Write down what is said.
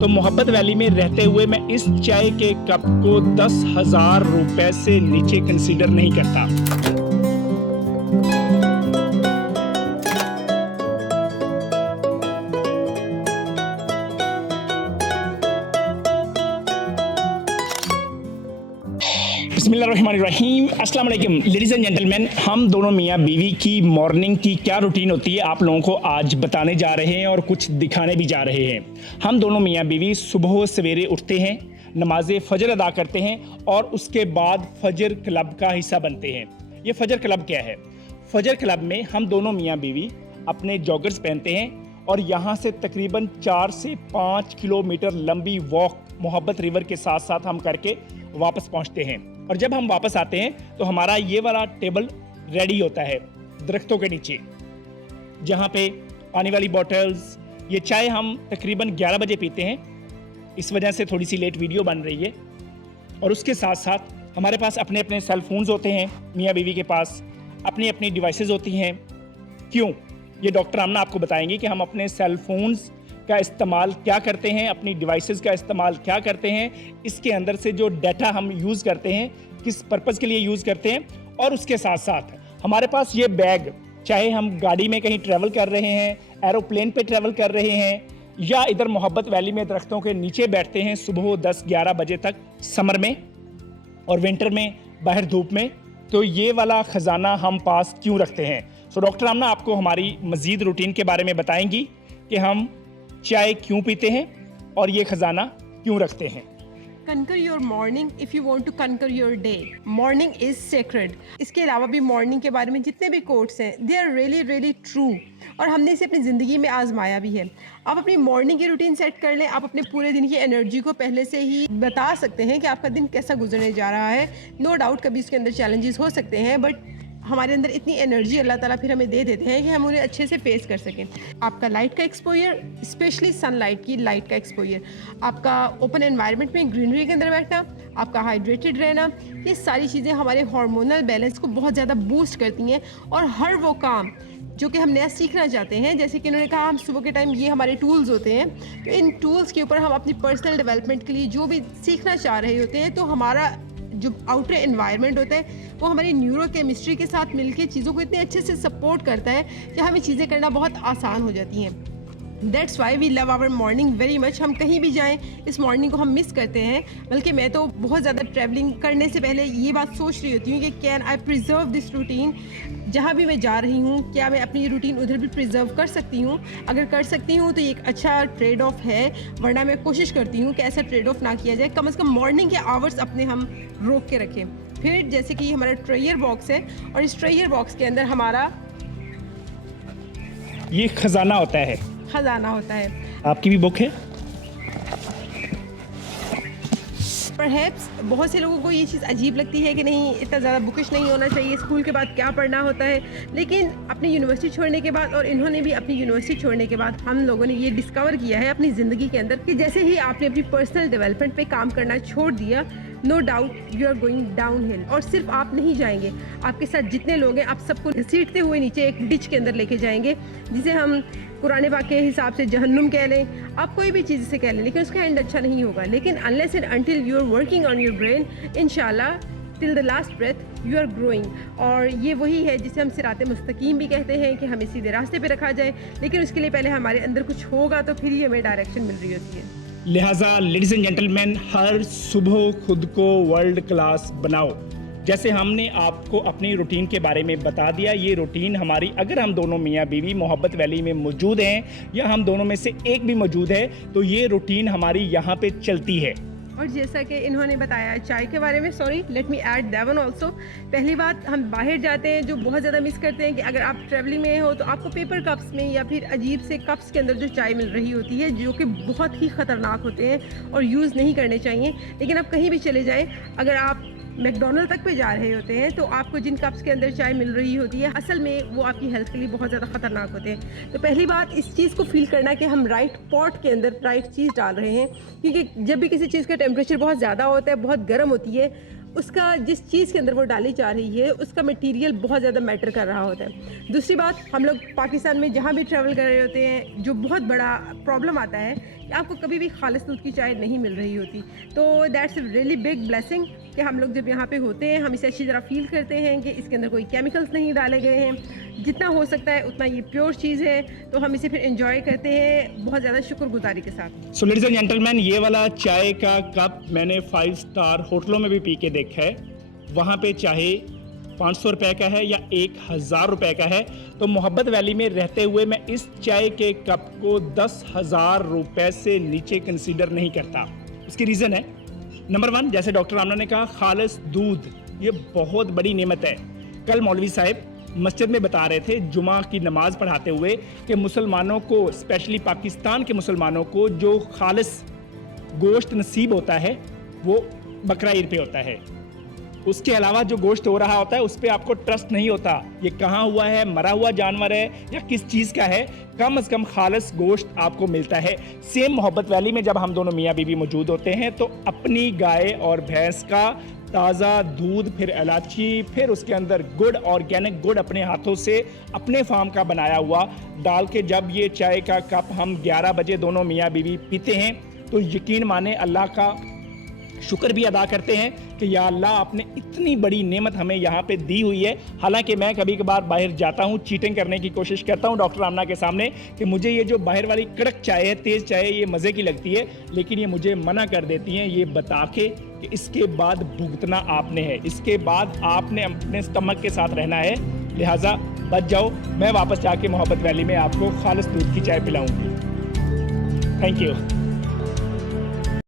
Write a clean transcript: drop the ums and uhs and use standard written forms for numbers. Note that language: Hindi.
तो मोहब्बत वैली में रहते हुए मैं इस चाय के कप को 10,000 रुपए से नीचे कंसीडर नहीं करता। बिस्मिल्लाहिर्रहमानिर्रहीम, अस्सलाम वालेकुम लेडीज़ एंड जेंटलमैन। हम दोनों मियाँ बीवी की मॉर्निंग की क्या रूटीन होती है आप लोगों को आज बताने जा रहे हैं और कुछ दिखाने भी जा रहे हैं। हम दोनों मियाँ बीवी सुबह सवेरे उठते हैं, नमाज फ़जर अदा करते हैं और उसके बाद फ़जर क्लब का हिस्सा बनते हैं। ये फ़जर क्लब क्या है? फ़जर क्लब में हम दोनों मियाँ बीवी अपने जॉगर्स पहनते हैं और यहाँ से तकरीबन 4 से 5 किलोमीटर लंबी वॉक मोहब्बत रिवर के साथ साथ हम करके वापस पहुँचते हैं। और जब हम वापस आते हैं तो हमारा ये वाला टेबल रेडी होता है दरख्तों के नीचे, जहाँ पे पानी वाली बॉटल्स, ये चाय हम तकरीबन 11 बजे पीते हैं, इस वजह से थोड़ी सी लेट वीडियो बन रही है। और उसके साथ साथ हमारे पास अपने अपने सेल फोन्स होते हैं, मियाँ बीवी के पास अपनी अपनी डिवाइसेस होती हैं। क्यों? ये डॉक्टर आमना आपको बताएंगे कि हम अपने सेल फोन्स का इस्तेमाल क्या करते हैं, अपनी डिवाइसेस का इस्तेमाल क्या करते हैं, इसके अंदर से जो डाटा हम यूज़ करते हैं किस पर्पज़ के लिए यूज़ करते हैं। और उसके साथ साथ हमारे पास ये बैग, चाहे हम गाड़ी में कहीं ट्रैवल कर रहे हैं, एरोप्लेन पे ट्रैवल कर रहे हैं या इधर मोहब्बत वैली में दरख्तों के नीचे बैठते हैं सुबह 10-11 बजे तक समर में और विंटर में बाहर धूप में, तो ये वाला ख़जाना हम पास क्यों रखते हैं। सो डॉक्टर आमना आपको हमारी मज़ीद रूटीन के बारे में बताएंगी कि हम चाय क्यों पीते हैं और ये खजाना क्यों रखते हैं। Conquer your morning if you want to conquer your day. Morning is sacred. इसके अलावा भी मॉर्निंग के बारे में जितने भी कोट्स हैं they are really really true और हमने इसे अपनी ज़िंदगी में आजमाया भी है। आप अपनी मॉर्निंग की रूटीन सेट कर लें, आप अपने पूरे दिन की एनर्जी को पहले से ही बता सकते हैं कि आपका दिन कैसा गुजरने जा रहा है। नो डाउट कभी इसके अंदर चैलेंजेस हो सकते हैं, बट हमारे अंदर इतनी एनर्जी अल्लाह ताला फिर हमें दे देते हैं कि हम उन्हें अच्छे से फेस कर सकें। आपका लाइट का एक्सपोजर, स्पेशली सनलाइट की लाइट का एक्सपोजर, आपका ओपन एनवायरनमेंट में ग्रीनरी के अंदर बैठना, आपका हाइड्रेटेड रहना, ये सारी चीज़ें हमारे हार्मोनल बैलेंस को बहुत ज़्यादा बूस्ट करती हैं। और हर वो काम जो कि हम नया सीखना चाहते हैं, जैसे कि उन्होंने कहा हम सुबह के टाइम ये हमारे टूल्स होते हैं, तो इन टूल्स के ऊपर हम अपनी पर्सनल डेवलपमेंट के लिए जो भी सीखना चाह रहे होते हैं, तो हमारा जो आउटर एनवायरनमेंट होता है वो हमारी न्यूरोकेमिस्ट्री के साथ मिलके चीज़ों को इतने अच्छे से सपोर्ट करता है कि हमें चीज़ें करना बहुत आसान हो जाती हैं। That's why we love our morning very much. हम कहीं भी जाएं इस मॉर्निंग को हम मिस करते हैं, बल्कि मैं तो बहुत ज़्यादा ट्रैवलिंग करने से पहले ये बात सोच रही होती हूँ कि can I preserve this routine. जहाँ भी मैं जा रही हूँ क्या मैं अपनी रूटीन उधर भी प्रिजर्व कर सकती हूँ? अगर कर सकती हूँ तो ये एक अच्छा ट्रेड ऑफ है, वरना मैं कोशिश करती हूँ कि ऐसा ट्रेड ऑफ ना किया जाए। कम से कम मॉर्निंग के आवर्स अपने हम रोक के रखें। फिर जैसे कि हमारा ट्रेयर बॉक्स है और इस ट्रेयर बॉक्स के अंदर हमारा ये खजाना होता है, खजाना होता है। आपकी भी बुक है? परहैप्स बहुत से लोगों को ये चीज़ अजीब लगती है कि नहीं, इतना ज़्यादा बुकिश नहीं होना चाहिए, स्कूल के बाद क्या पढ़ना होता है। लेकिन अपनी यूनिवर्सिटी छोड़ने के बाद और इन्होंने भी अपनी यूनिवर्सिटी छोड़ने के बाद हम लोगों ने ये डिस्कवर किया है अपनी ज़िंदगी के अंदर कि जैसे ही आपने अपनी पर्सनल डेवलपमेंट पे काम करना छोड़ दिया, no doubt you are going downhill. और सिर्फ आप नहीं जाएंगे, आपके साथ जितने लोग हैं आप सबको घसीटते हुए नीचे एक डिच के अंदर लेके जाएंगे, जिसे हम कुरान पाक के हिसाब से जहन्नुम कह लें, आप कोई भी चीज़ से कह लें, लेकिन उसका एंड अच्छा नहीं होगा। लेकिन unless and until you are working on your brain, इंशाल्लाह till the last breath you are growing. और ये वही है जिसे हम सिराते मुस्तकीम भी कहते हैं कि हमें सीधे रास्ते पे रखा जाए, लेकिन उसके लिए पहले हमारे अंदर कुछ होगा तो फिर ही हमें डायरेक्शन मिल रही होती है। लिहाजा लेडीज़ एंड जेंटलमैन, हर सुबह खुद को वर्ल्ड क्लास बनाओ। जैसे हमने आपको अपनी रूटीन के बारे में बता दिया, ये रूटीन हमारी, अगर हम दोनों मियाँ बीवी मोहब्बत वैली में मौजूद हैं या हम दोनों में से एक भी मौजूद है, तो ये रूटीन हमारी यहाँ पे चलती है। और जैसा कि इन्होंने बताया चाय के बारे में, sorry let me add that one also. पहली बात, हम बाहर जाते हैं जो बहुत ज़्यादा मिस करते हैं कि अगर आप ट्रैवलिंग में हो तो आपको पेपर कप्स में या फिर अजीब से कप्स के अंदर जो चाय मिल रही होती है, जो कि बहुत ही ख़तरनाक होते हैं और यूज़ नहीं करने चाहिए। लेकिन आप कहीं भी चले जाएँ, अगर आप मैकडोनल्ड तक पे जा रहे होते हैं तो आपको जिन कप्स के अंदर चाय मिल रही होती है, असल में वो आपकी हेल्थ के लिए बहुत ज़्यादा ख़तरनाक होते हैं। तो पहली बात, इस चीज़ को फील करना कि हम राइट पॉट के अंदर राइट चीज़ डाल रहे हैं, क्योंकि जब भी किसी चीज़ का टेम्परेचर बहुत ज़्यादा होता है, बहुत गर्म होती है, उसका जिस चीज़ के अंदर वो डाली जा रही है उसका मटेरियल बहुत ज़्यादा मैटर कर रहा होता है। दूसरी बात, हम लोग पाकिस्तान में जहाँ भी ट्रैवल कर रहे होते हैं, जो बहुत बड़ा प्रॉब्लम आता है कि आपको कभी भी खालिस दूध की चाय नहीं मिल रही होती। तो that's a really big blessing कि हम लोग जब यहाँ पे होते हैं हम इसे अच्छी तरह फील करते हैं कि इसके अंदर कोई केमिकल्स नहीं डाले गए हैं, जितना हो सकता है उतना ये प्योर चीज़ है, तो हम इसे फिर एंजॉय करते हैं बहुत ज़्यादा शुक्रगुजारी के साथ। सो लेडीज एंड जेंटलमैन, ये वाला चाय का कप मैंने 5 स्टार होटलों में भी पी के देखा है। वहाँ पे चाहे 500 रुपए का है या 1000 रुपए का है, तो मोहब्बत वैली में रहते हुए मैं इस चाय के कप को 10,000 रुपए से नीचे कंसीडर नहीं करता। इसकी रीज़न है, नंबर 1, जैसे डॉक्टर आमना ने कहा, खालिस दूध ये बहुत बड़ी नेमत है। कल मौलवी साहब मस्जिद में बता रहे थे जुमा की नमाज पढ़ाते हुए कि मुसलमानों को, स्पेशली पाकिस्तान के मुसलमानों को, जो खालिस गोश्त नसीब होता है वो बकरा ईद पे होता है। उसके अलावा जो गोश्त हो रहा होता है उस पर आपको ट्रस्ट नहीं होता, ये कहाँ हुआ है, मरा हुआ जानवर है या किस चीज़ का है। कम से कम खालिस गोश्त आपको मिलता है। सेम मोहब्बत वैली में जब हम दोनों मियाँ बीवी मौजूद होते हैं तो अपनी गाय और भैंस का ताज़ा दूध, फिर इलायची, फिर उसके अंदर गुड़, ऑर्गेनिक गुड़ अपने हाथों से अपने फार्म का बनाया हुआ डाल के जब ये चाय का कप हम 11 बजे दोनों मियाँ बीवी पीते हैं तो यकीन माने अल्लाह का शुक्र भी अदा करते हैं कि या अल्लाह आपने इतनी बड़ी नेमत हमें यहाँ पे दी हुई है। हालांकि मैं कभी कभार बाहर जाता हूँ, चीटिंग करने की कोशिश करता हूँ डॉक्टर आमना के सामने कि मुझे ये जो बाहर वाली कड़क चाय है, तेज़ चाय है, ये मज़े की लगती है, लेकिन ये मुझे मना कर देती हैं ये बता के कि इसके बाद भुगतना आपने है, इसके बाद आपने अपने स्टमक के साथ रहना है, लिहाजा बच जाओ। मैं वापस जाके मोहब्बत वैली में आपको खालिस दूध की चाय पिलाऊंगी। Thank you.